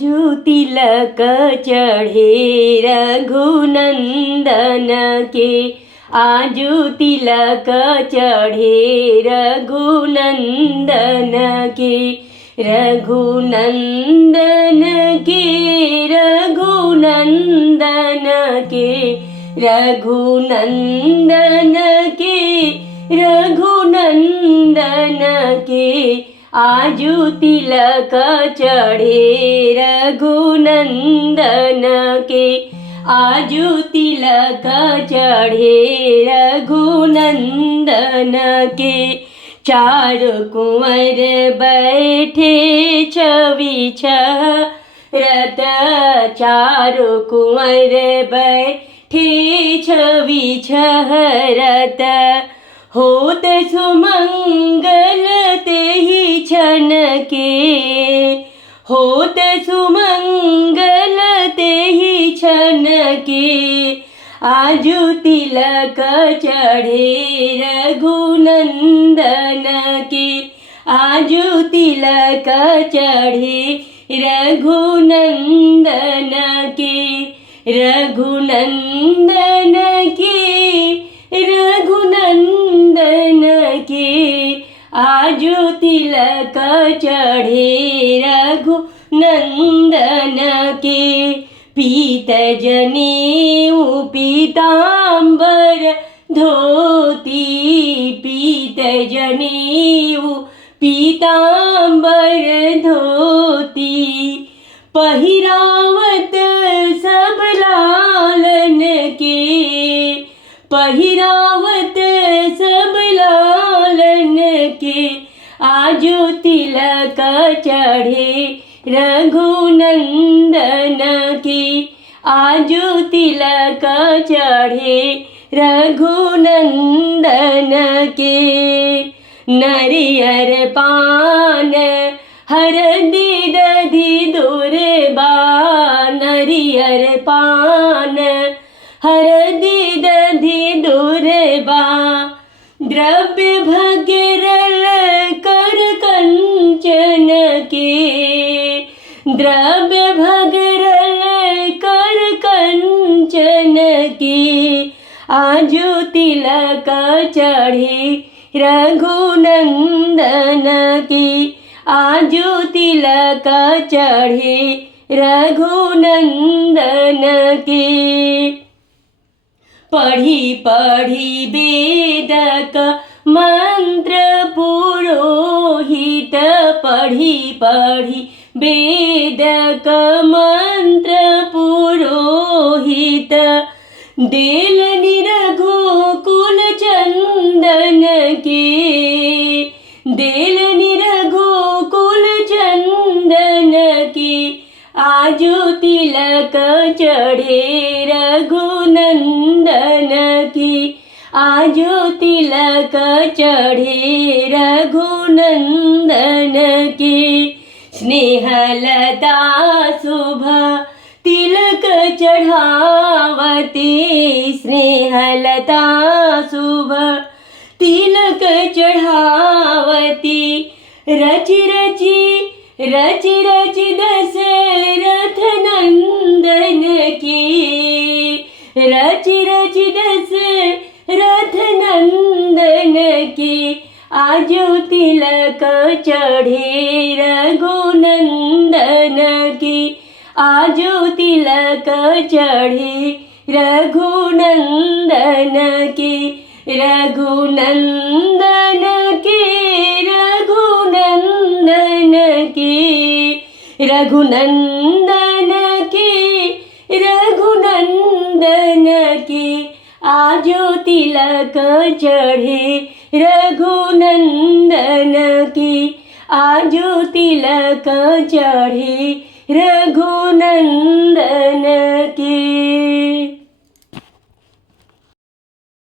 आजू तिलक चढ़े रघुनंदन के, आजू तिलक चढ़े रघुनंदन के, रघुनंदन के, रघुनंदन के, रघुनंदन के, रघुनंदन के, आजू तिलक चढ़े रघुनंदन के, आजू तिलक चढ़े रघुनंदन के। चार कुंवर बैठे छवि छरत, चार कुंवर बैठे छवि छरत, होत सुमंगल तेहि क्षण के, होत सुमंगल तेहि क्षण के, आजू तिलक चढ़े रघुनंदन के, आजू तिलक चढ़े रघुनंदन के, रघुनंदन के, रघुनंदन के, आजू तिलक चढ़े रघुनंदन के। पीत जनेऊ पीतांबर धोती, पीत जनेऊ पीतांबर धोती, पहिरावत सब लालन के, पहिरावत सब लालन के, आजू तिलक चढ़े रघुनंदन के, आजू तिलक चढ़े रघुनंदन के। नरियर पान हरदि दधि दुर्बा, नरियर पान हरदि दधि दुर्बा, द्रव्य भगरल कर कंचन के, द्रव्य भगरल कर कंचन के, आजू तिलक चढ़े रघुनंदन के, आजू तिलक चढ़े रघुनंदन के। पढ़ी पढ़ी वेदक मंत्र पुरोहित, पढ़ी पढ़ी वेदक मंत्र पुरोहित, देल निरघुकुल चंदन के, देल निरघुकुल चंदन के, आजू तिलक चढ़े रघुनंदन के, आजू तिलक चढ़े रघुनंदन के। स्नेहलता शुभ तिलक चढ़ावती, स्नेहलता शुभ तिलक चढ़ावती, रचि रचि रचि रचि दशरथ नंदन की, रचि रचि दशरथ नंदन की, आजू तिलक चढ़े रघुनंदन की, आजू तिलक चढ़े रघुनंदन की, रघुनंदन की, रघुनंदन की, रघुनंदन की, रघुनंदन की, आजू तिलक चढ़े रघुनंदन की, आजू तिलक चढ़े रघुनंदन की।